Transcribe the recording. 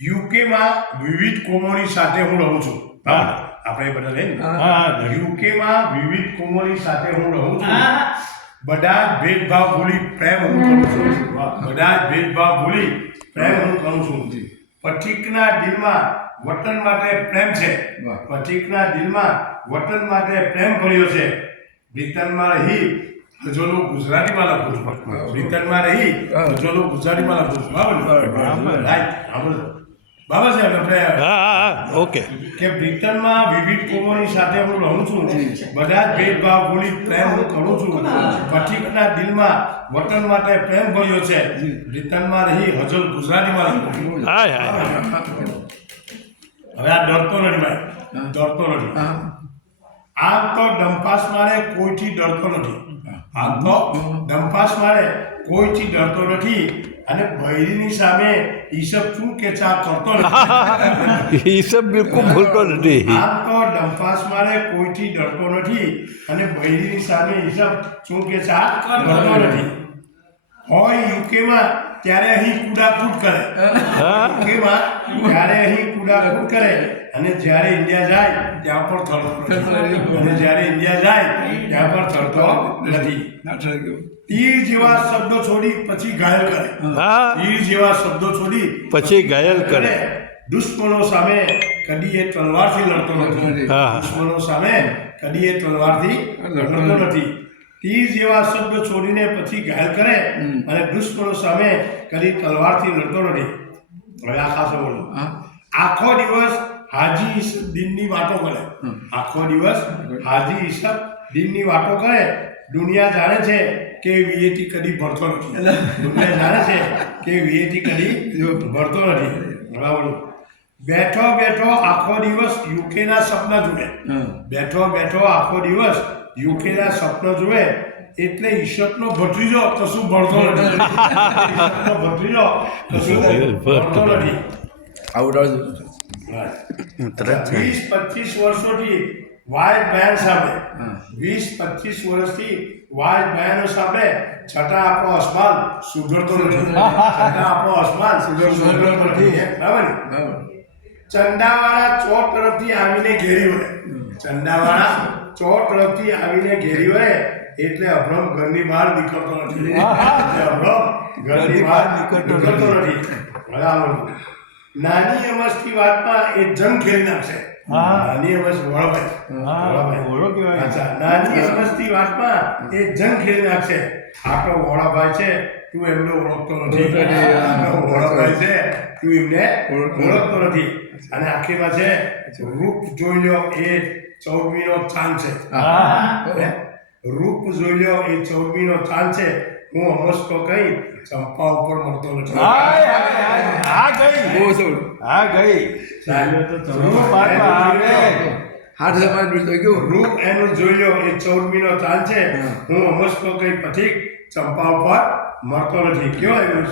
યુકેમાં વિવિધ કોમોની સાથે હું રહું છું. આપણે બધા લઈને યુકેમાં વિવિધ કોમોની સાથે હું રહું છું. બધા જ ભેદભાવ ભૂલી પ્રેમ હું કરું છું. બધા જ ભેદભાવ ભૂલી પ્રેમ હું કરું છું. પથિકના દિલમાં વતન માટે પ્રેમ છે. પથિકના દિલમાં વતન માટે પ્રેમ ભર્યો છે. બ્રિટનમાં રહી હજોલો ગુજરાતીમાં લખું છું. બ્રિટનમાં રહી હજોલો ગુજરાતીમાં લખું છું. બરાબર છે આપણે ઓકે કે બ્રિટનમાં વિવિધ કોમોની સાથે હું રહું છું. બધા જ ભેદભાવ ભૂલી પ્રેમ હું કરું છું. પથિકના દિલમાં વતન માટે પ્રેમ ભર્યો છે. બ્રિટનમાં રહી હજોલ ગુજરાતીમાં લખું છું. હવે આ ડરતો નથી ભાઈ, ડરતો નથી. આમ તો ડંપાસ મારે કોઈથી ડરતો નથી. આમ તો ડંપાસ મારે કોઈથી ડરતો નથી. અને બૈરીની સામે ઈસબ શું કે ચા કરતો નથી. એ સબ બિલકુલ ભૂલતો નથી. આમ તો ડંપાસ મારે કોઈથી ડરતો નથી. અને બૈરીની સામે ઈસબ શું કે ચા કરતો નથી. હોય યુકેમાં ત્યારે અહીં કુડાકૂટ કરે. યુકેમાં ત્યારે અહીં કુડાકૂટ કરે. અને જ્યારે ઇન્ડિયા જાય ત્યાં પણ થડતો નથી. અને જ્યારે ઇન્ડિયા જાય ત્યાં પણ થડતો નથી. તીર જેવા શબ્દો છોડી પછી ઘાયલ કરે. તીર જેવા શબ્દો છોડી પછી ઘાયલ કરે. દુશ્મનો સામે કદી એ તલવારથી લડતો નથી. દુશ્મનો સામે કદી એ તલવારથી લડતો નથી. તીર જેવા શબ્દો છોડીને પછી ઘાયલ કરે. અને દુશ્મનો સામે કદી તલવારથી લડતો નથી. હવે આ ખાસ બોલો. આખો દિવસ હાજી ઈસબ દિનની વાતો કરે. આખો દિવસ હાજી ઈસબ દિનની વાતો કરે. દુનિયા જાણે છે કે વીએટી કદી ભરતો નથી. દુનિયા જાણે છે કે વીએટી કદી ભરતો નથી. બરાબર. બેઠો બેઠો આખો દિવસ યુકેના સપના જુએ. બેઠો બેઠો આખો દિવસ યુકેના સપના જુએ. એટલે ઈશપનો ભત્રીજો કશું ભરતો નથી. ઈશપનો ભત્રીજો કશું ભરતો નથી. 20-25 વર્ષોથી વાઇલ્ડ બેન સામે 20-25 વર્ષથી વાઇલ્ડ બેનો સામે છતાં આપણો અસમાન સુધરતો નથી. છતાં આપણો અસમાન સુધરતો નથી. બરાબર. ચંદાવાળા ચોક તરફથી આવીને ઘેરી વળે. ચંદાવાળા ચોક તરફથી આવીને ઘેરી વળે. એટલે અભ્રમ ઘરની બહાર નીકળતો નથી. અભ્રમ ઘરની બહાર નીકળતો નથી. બરાબર. નાની અમસ્તી વાતમાં એ જંગ ખેલી નાખશે. નાની અમસ્ત વોળાભાઈ. અચ્છા, નાની અમસ્તી વાતમાં એ જંગ ખેલી નાખશે. આપણો વોળાભાઈ છે, તું એમને ઓળખતો નથી. વોળાભાઈ છે, તું એમને ઓળખતો નથી. અને આખીમાં છે રૂપ જોઈ લો એ 14મીનો ચાંદ છે. રૂપ જોઈ લો એ 14મીનો ચાંદ છે. હું અમસ્તો કઈ ચંપા ઉપર મળતો નથી. રૂપ એનું જોઈ લો એ 14મીનો ચાંદ છે. હું અમસ્તો કઈ પથિક ચંપા ઉપર મળતો નથી. કેવો આવ્યો?